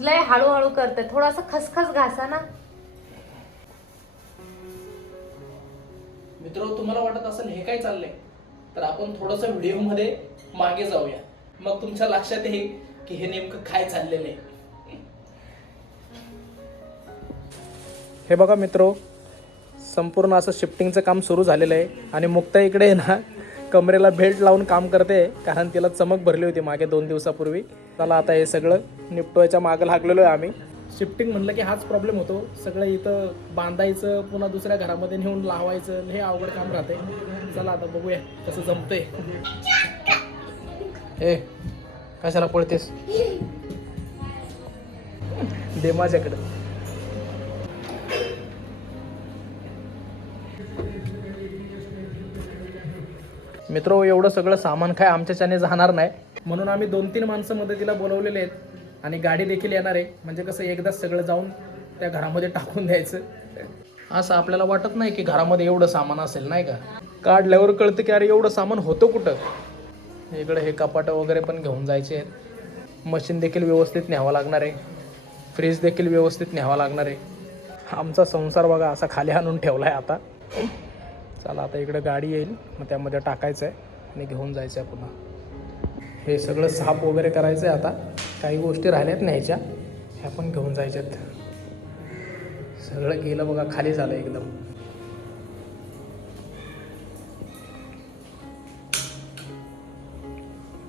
लय हळूहळू करते, थोडासा खसखस घासा ना. मित्र, तुम्हाला वाटत असेल हे काय चाललंय, तर आपण थोडस व्हिडिओ मध्ये मागे जाऊया, मग तुमच्या लक्षात येईल की हे नेमकं काय चाललेलं आहे. हे बघा मित्रो, संपूर्ण असं शिफ्टिंगचं काम सुरू झालेलं आहे आणि मुक्ता इकडे आहे ना कमरेला बेल्ट लावून काम करते, कारण तिला चमक भरली होती मागे 2 दिवसापूर्वी. चला आता हे सगळं निपटवायच्या मागं लागलेलो आहे आम्ही. शिफ्टिंग म्हणलं की हाच प्रॉब्लेम होतो, सगळं इथं बांधायचं पुन्हा दुसऱ्या घरामध्ये नेऊन लावायचं, हे अवघड काम राहते. चला आता बघूया कसं जमतंय. ए कशाला पळतेस, दे माझ्याकडे. मित्रो, एवढं सगळं सामान काय आमच्याच्याने जाणार नाही, म्हणून आम्ही 2-3 माणसं मदतीला बोलवलेले आहेत आणि गाडी देखील येणार आहे. म्हणजे कसं एकदाच सगळं जाऊन त्या घरामध्ये टाकून द्यायचं. असं आपल्याला वाटत नाही की घरामध्ये एवढं सामान असेल, नाही का. काढल्यावर कळतं की अरे एवढं सामान होतं कुठं. इकडे हे कपाटं वगैरे पण घेऊन जायचे आहेत. मशीन देखील व्यवस्थित न्यावं लागणार आहे, फ्रीज देखील व्यवस्थित न्यावं लागणार आहे. आमचा संसार बघा असा खाली आणून ठेवला आहे आता. चला आता इकडे गाडी येईल, मग त्यामध्ये टाकायचं आहे आणि घेऊन जायचं आहे पुन्हा. हे सगळं साफ वगैरे करायचं आहे. आता काही गोष्टी राहिल्यात न्यायच्या, ह्या पण घेऊन जायच्यात. सगळं गेलं बघा, खाली झालं एकदम.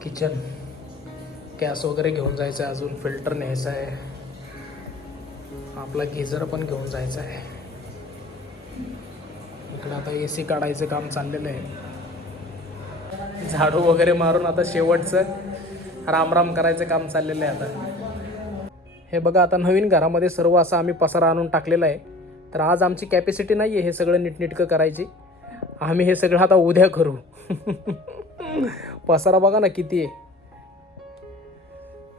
किचन, गॅस वगैरे घेऊन जायचं आहे, अजून फिल्टर न्यायचं आहे, आपला गिझर पण घेऊन जायचं आहे. इकडे आता AC काढायचं काम चाललेलं आहे. झाडू वगैरे मारून आता शेवटचं रामराम करायचं काम चाललेलं आहे आता. हे बघा, आता नवीन घरामध्ये सर्व असं आम्ही पसारा आणून टाकलेला आहे. तर आज आमची कॅपॅसिटी नाही आहे हे सगळं नीटनेटकं करायची. आम्ही हे सगळं आता उद्या करू. पसारा बघा ना किती आहे.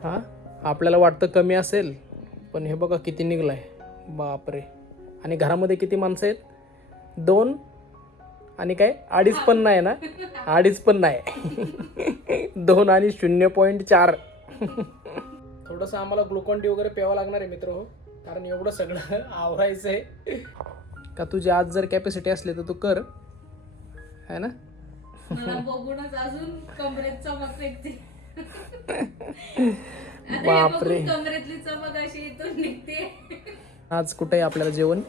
हां, आपल्याला वाटतं कमी असेल, पण हे बघा किती निघलं आहे, बापरे. आणि घरामध्ये किती माणसं आहेत? 2 आणि काय 2.5 पण नाही ना, 2.5 पण नाही. 2 आणि 0.4. थोडंसं आम्हाला ग्लुकॉन डी वगैरे प्यावं लागणार आहे मित्र, हो, कारण एवढं सगळं आवरायचं आहे. का तुझी आज जर कॅपॅसिटी असली तर तू कर, है ना. मला बघूनच अजून कमरेत चमक निघते. बापरे, कमरेतली चमक अशी इथून निघते. आज कुठे आहे आपल्याला जेवण?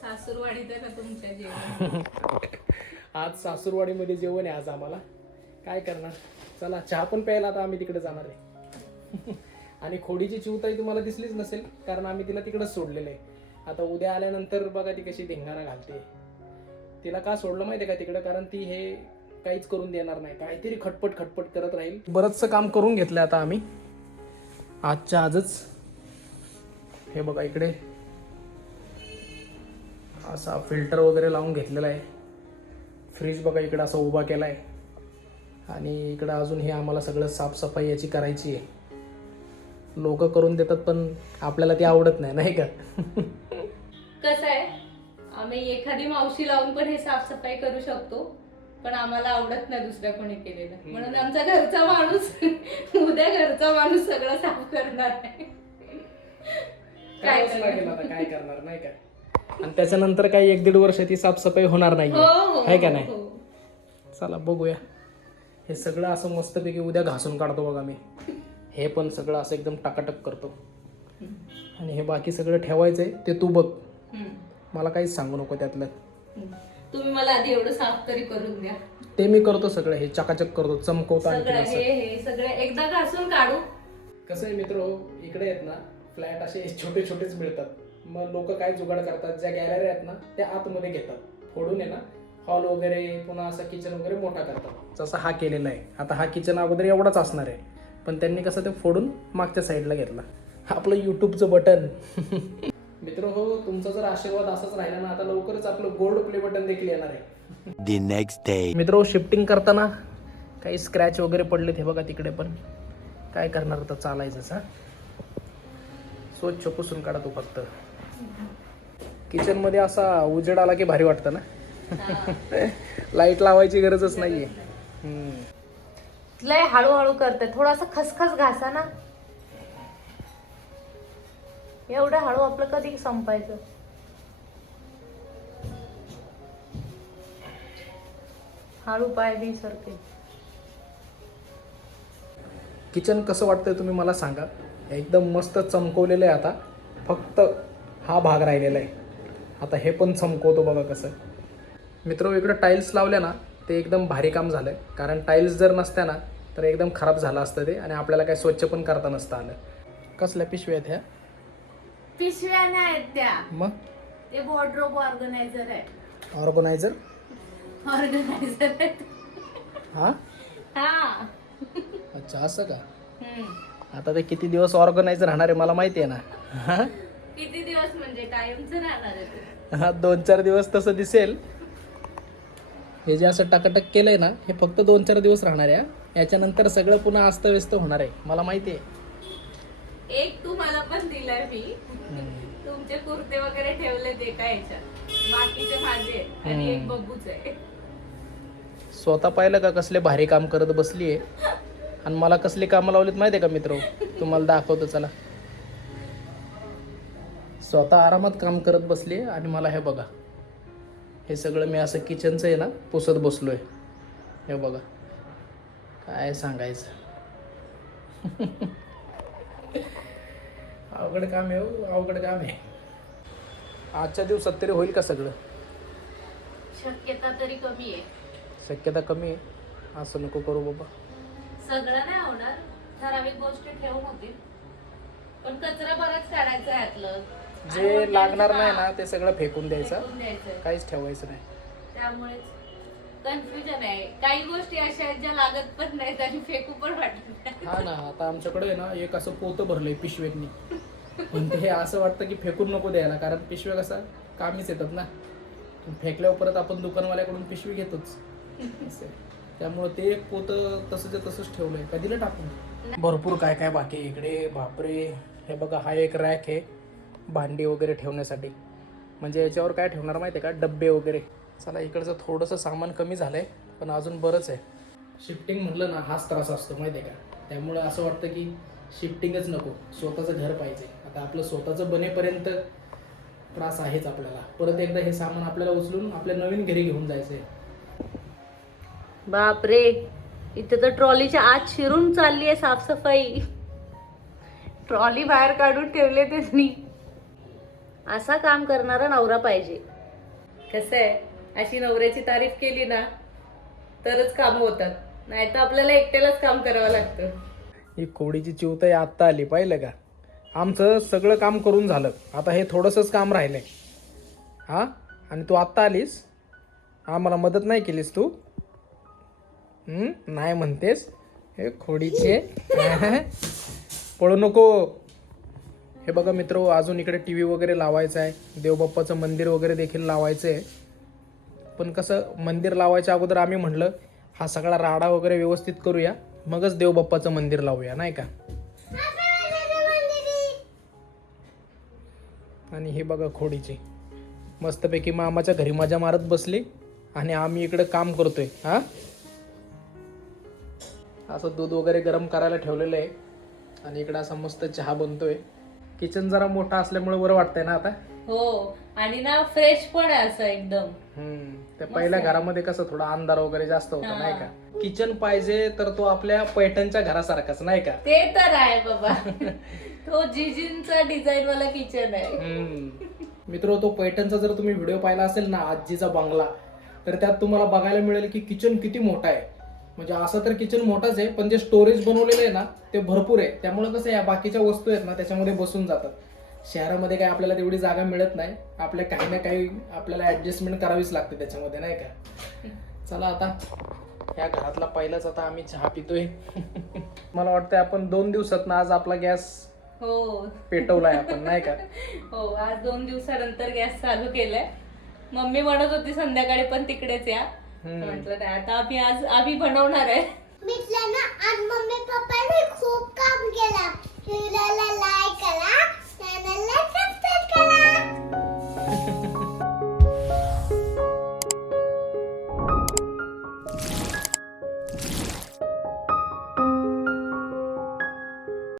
सासूरवाडीत आहे का तुमच्या जेवण? आज सासूरवाडीमध्ये जेवण आहे आज आम्हाला. काय करणार, चला चहा पण प्यायला आता आम्ही तिकडे जाणार आहे. आणि खोडीची चिवताई तुम्हाला दिसलीच नसेल, कारण आम्ही तिला तिकडेच सोडलेलं आहे. आता उद्या आल्यानंतर बघा ती कशी धिंगाणा घालते. तिला का सोडलं माहिती आहे का तिकडं, कारण ती हे काहीच करून देणार नाही, काहीतरी खटपट खटपट करत राहील. बरंचसं काम करून घेतलं आता आम्ही आजच्या आजच. हे बघा इकडे असा फिल्टर वगैरे लावून घेतलेला आहे. फ्रीज बघा इकडे असा उभा केला आहे. आणि इकडं अजून हे आम्हाला सगळं साफसफाई याची करायची आहे. लोक करून देतात पण आपल्याला ते आवडत नाही, नाही का. कसं आहे, आम्ही एखादी मावशी लावून पण हे साफसफाई करू शकतो, पण आम्हाला आवडत नाही दुसऱ्या कोणी केलेलं, म्हणून आमचा घरचा माणूस उद्या घरचा माणूस सगळं साफ करणार आहे. काय करणार, नाही का. आणि त्याच्यानंतर काही 1-1.5 वर्ष ती साफसफाई होणार नाही, आहे का नाही. चला बघूया. हे सगळं असं मस्तपैकी उद्या घासून काढतो बघा मी. हे पण सगळं असं एकदम टाकाटक करतो. आणि हे बाकी सगळं ठेवायचंय ते तू बघ, मला काहीच सांगू नको त्यातलं. तुम्ही मला आधी एवढं साफ तरी करून द्या. ते मी करतो सगळं, हे चकाचक करतो, चमकवतो. हे सगळे एकदा घासून काढू. कसं आहे मित्र, इकडे आहेत ना फ्लॅट असे छोटे छोटेच मिळतात. मग लोक काय जुगाड करतात, ज्या गॅलरी आहेत ना त्या आतमध्ये घेतात फोडून, आहे ना हॉल वगैरे, पुन्हा असं किचन वगैरे मोठा करतात. जसं हा केलेला आहे. आता हा किचन अगोदर एवढाच असणार आहे, पण त्यांनी कसं ते फोडून मागच्या साईडला घेतला. आपलं यूट्यूबचं बटन. मित्र हो, तुमचा जर आशीर्वाद असाच राहिला ना, आता लवकरच आपलं गोल्ड प्ले बटन देखील येणार आहे. The next day. मित्र, शिफ्टिंग करताना काही स्क्रॅच वगैरे पडले ते बघा तिकडे पण. काय करणार तर चालायचंच. हा, स्वच्छ पुसून काढा तू फक्त. किचन मध्ये असा उजेड आला की भारी वाटतं ना. लाईट लावायची गरजच नाहीये. लय हळूहळू करते, थोडासा खसखस घासा ना. एवढं हळू आपलं कधी संपायचं? हळू पाय बी सारखे. किचन कसं वाटतंय तुम्ही मला सांगा. एकदम मस्त चमकवलेलं आहे. आता फक्त हा भाग राहिलेला आहे. आता हे पण चमकवतो बघा कसं. मित्र इकडं टाईल्स लावल्या ना ते एकदम भारी काम झालं आहे. कारण टाईल्स जर नसत्या ना तर एकदम खराब झालं असतं ते आणि आपल्याला काही स्वच्छ पण करता नसतं आलं. कसल्या पिशव्या आहेत ह्या? पिशव्या नाही आहेत त्या, मग ते वॉर्डरोब ऑर्गनायझर आहे. ऑर्गनायझर ऑर्गनायझर आहे. हा हा. अच्छा असं का? आता ते किती दिवस ऑर्गनायझर राहणार आहे मला माहिती आहे ना. किती दिवस म्हणजे टाइमचं राहणार आहे ते. हा 2-4 दिवस तसं दिसेल. हे जे असं टकाटक केलंय ना हे फक्त 2-4 दिवस राहणार आहे. याच्यानंतर सगळं पुन्हा अस्तव्यस्त होणार आहे मला माहिती आहे. एक तुम्हाला पण दिलाय मी. तुमचे कुर्ते वगैरे ठेवले ते का याच्यात, बाकीचे माझे आहेत आणि एक बब्बूच आहे. स्वतः पाहिलं का कसले भारी काम करत बसली आहे आणि मला कसली कामं लावलीत माहिती आहे का मित्र? तुम्हाला दाखवतो चला. स्वतः आरामात काम करत बसली आणि मला हे बघा हे सगळं मी असं किचनचं आहे ना पुसत बसलोय. हे बघा काय सांगायचं. अवघड काम आहे हो, अवघड काम आहे. आजच्या दिवसात तरी होईल का सगळं? शक्यता तरी कमी आहे. शक्यता कमी आहे. असं नको करू बाबा. सगळं नाही होणार, ठराविक गोष्टी ठेवून होतील, पण कचरा बराच काढायचा आहे यातलं. जे लागणार नाही ना ते सगळं फेकून द्यायचं, फेकून द्यायचं. काहीच ठेवायचं नाही. त्यामुळेच कन्फ्युजन आहे. काही गोष्टी अशा आहेत ज्या लागत पण नाहीत आणि फेकू पण वाटत नाही. हा ना. आता आमच्याकडे आहे ना एक असं पोतं भरलंय पिशव्यांनी. पण ते असं वाटतं की फेकून नको द्यायला, कारण पिशव्या कसा कामीच येतात ना. फेकल्यावर परत आपण दुकानवाल्याकडून पिशवी घेतोच. त्यामुळे ते पोतं तसंच तसंच ठेवलंय. कधीला टाकून भरपूर काय काय बाकी इकडे. बापरे. हे बघा हा एक रॅक आहे भांडी वगैरे ठेवण्यासाठी. म्हणजे याच्यावर काय ठेवणार माहिती आहे का? डब्बे वगैरे. चला इकडचं थोडंसं सामान कमी झालंय पण अजून बरंच आहे. शिफ्टिंग म्हटलं ना हाच त्रास असतो माहिती आहे का? त्यामुळे असं वाटतं की शिफ्टिंगच नको, स्वतःचं घर पाहिजे. आता आपलं स्वतःचं बनेपर्यंत त्रास आहेच आपल्याला. परत एकदा हे सामान आपल्याला उचलून आपल्या नवीन घरी घेऊन जायचंय. बापरे, इथे तर ट्रॉलीच्या आत शिरून चालली आहे साफसफाई. ट्रॉली बाहेर काढून ठेवले त्यांनी. असा काम करणारा नवरा पाहिजे. कसं आहे, अशी नवऱ्याची तारीफ केली ना तरच कामं होतात, नाही तर आपल्याला एकट्यालाच काम करावं लागतं. ही कोडीची चिवताई आत्ता आली पाहिलं का? आमचं सगळं काम करून झालं, आता हे थोडंसंच काम राहिलंय. हा आणि तू आत्ता आलीस, आम्हाला मदत नाही केलीस तू? नाही म्हणतेस? हे खोडीचे. पळू नको. हे बघा मित्र, अजून इकडे टी व्ही वगैरे लावायचं आहे. देवबाप्पाचं मंदिर वगैरे देखील लावायचं आहे. पण कसं, मंदिर लावायच्या अगोदर आम्ही म्हटलं हा सगळा राडा वगैरे व्यवस्थित करूया, मगच देवबाप्पाचं मंदिर लावूया, नाही का? आणि हे बघा खोडीचे मस्तपैकी मामाच्या घरी मजा मारत बसली आणि आम्ही इकडे काम करतोय. हा असं दूध वगैरे गरम करायला ठेवलेलं आहे आणि इकडे असा मस्त चहा बनतोय. किचन जरा मोठा असल्यामुळे बरं वाटतंय ना आता. हो, आणि ना फ्रेश पण आहे असं एकदम. त्या पहिल्या घरामध्ये कसं थोडा अंधार वगैरे जास्त होता, नाही का? किचन पाहिजे तर तो आपल्या पैठणच्या घरासारखाच, नाही का? ते तर आहे बाबा. तो जिजींचा डिझाईन वाला किचन आहे. मित्र, तो पैठणचा जर तुम्ही व्हिडिओ पाहिला असेल ना आजीचा बंगला, तर त्यात तुम्हाला बघायला मिळेल की किचन किती मोठा आहे. म्हणजे असं तर किचन मोठाच आहे, पण जे स्टोरेज बनवलेलं आहे ना ते भरपूर आहे. त्यामुळे कसं या बाकीच्या वस्तू आहेत ना त्याच्यामध्ये बसून जातात. शहरामध्ये काय आपल्याला तेवढी जागा मिळत नाही. आपल्या काही ना काही आपल्याला ऍडजस्टमेंट करावीच लागते त्याच्यामध्ये, नाही का? चला आता या घरातला पहिलाच आता आम्ही चहा पितोय. मला वाटतंय आपण 2 दिवसात ना आज आपला गॅस हो पेटवलाय आपण, नाही का? हो, आज 2 दिवसानंतर गॅस चालू केलाय. मम्मी म्हणत होती संध्याकाळी पण तिकडेच या. म्हटलं नाही, आता आम्ही बनवणार आहे. मित्रांनो, आज मम्मी पप्पाने खूप काम केलं.